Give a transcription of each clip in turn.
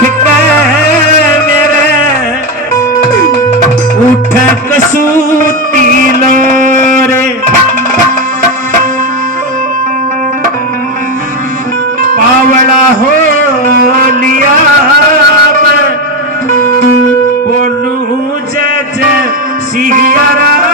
देख के मेरे उठ कसूती लोरे पावड़ा हो लिया मैं बोलूं जय जय सिया राम।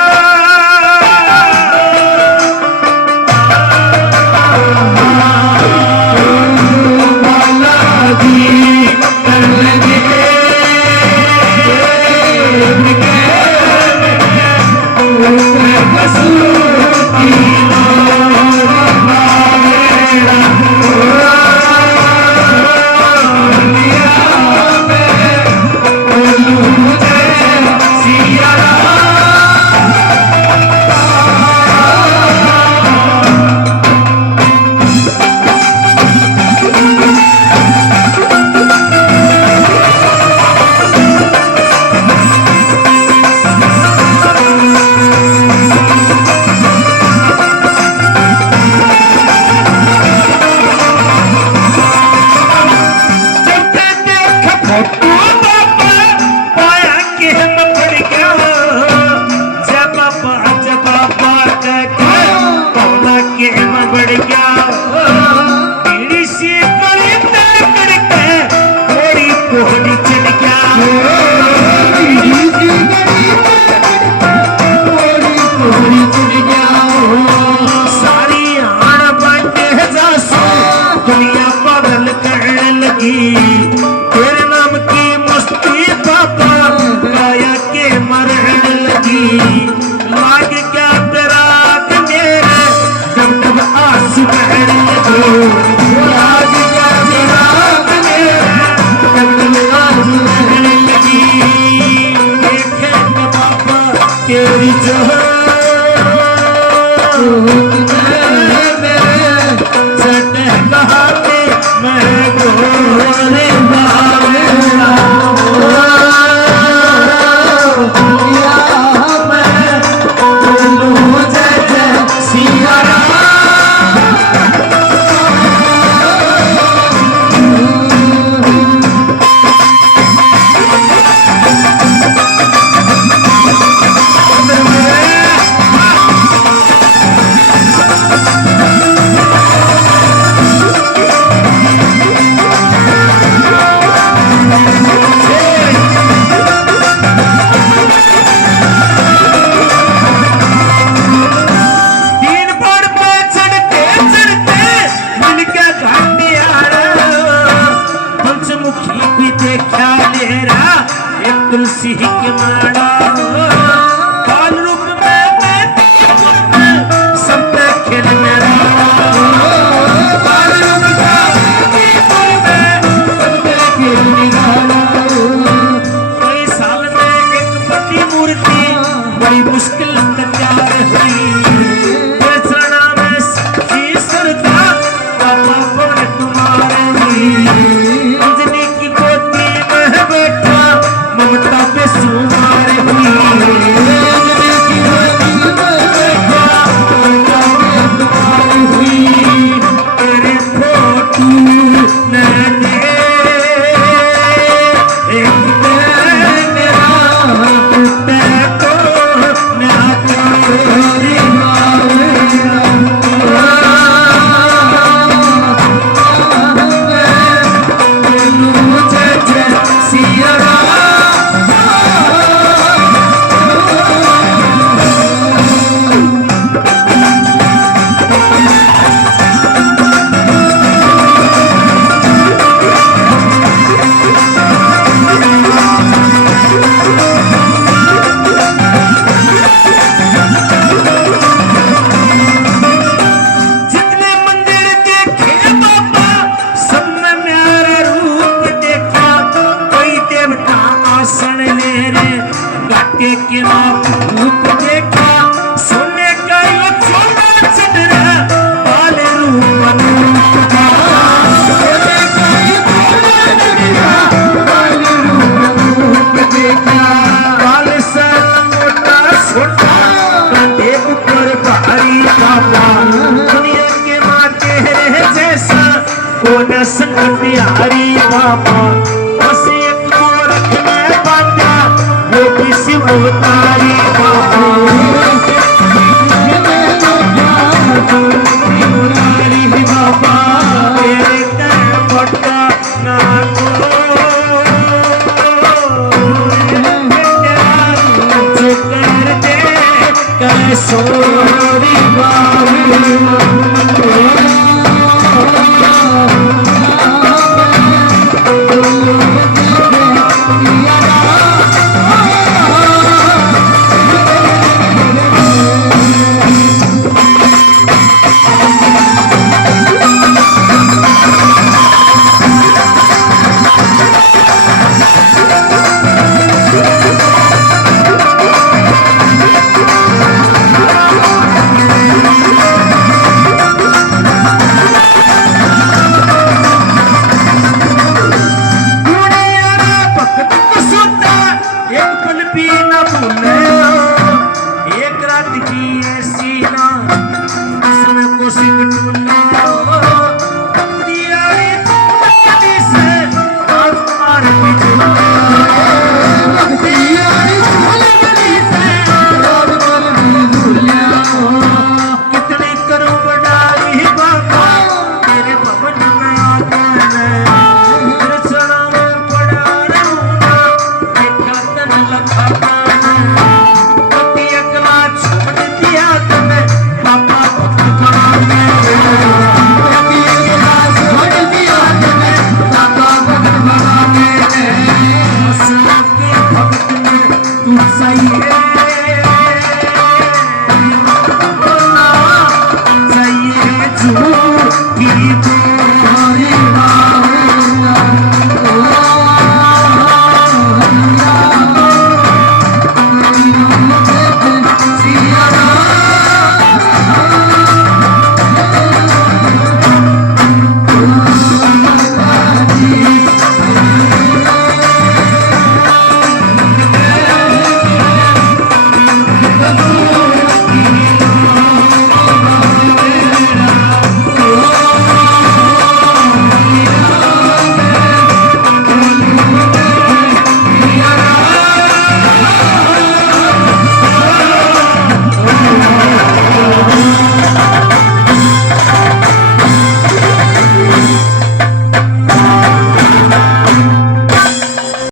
तेरे नाम की मस्ती पापा गाया के मरने लगी लाग क्या तेरा मेरे जब जब आंसू बहने लगे लाग क्या तेरा मेरे जब जब आंसू बहने लगी देखे पापा तेरी जो तुलसी के माड़ा काल रूप में सब खेल मेरा काल रूप कई साल में एक बड़ी मूर्ति बड़ी मुश्किल तैयार हुई बेचना में सच्ची सरदा पापा पर तुम्हारे हुई अंजनी की गोदी में बैठा ममता पे सुमार हुई अवतारी बाबा तेरे कर मोटा ना को कर दे कर सोरी बाबू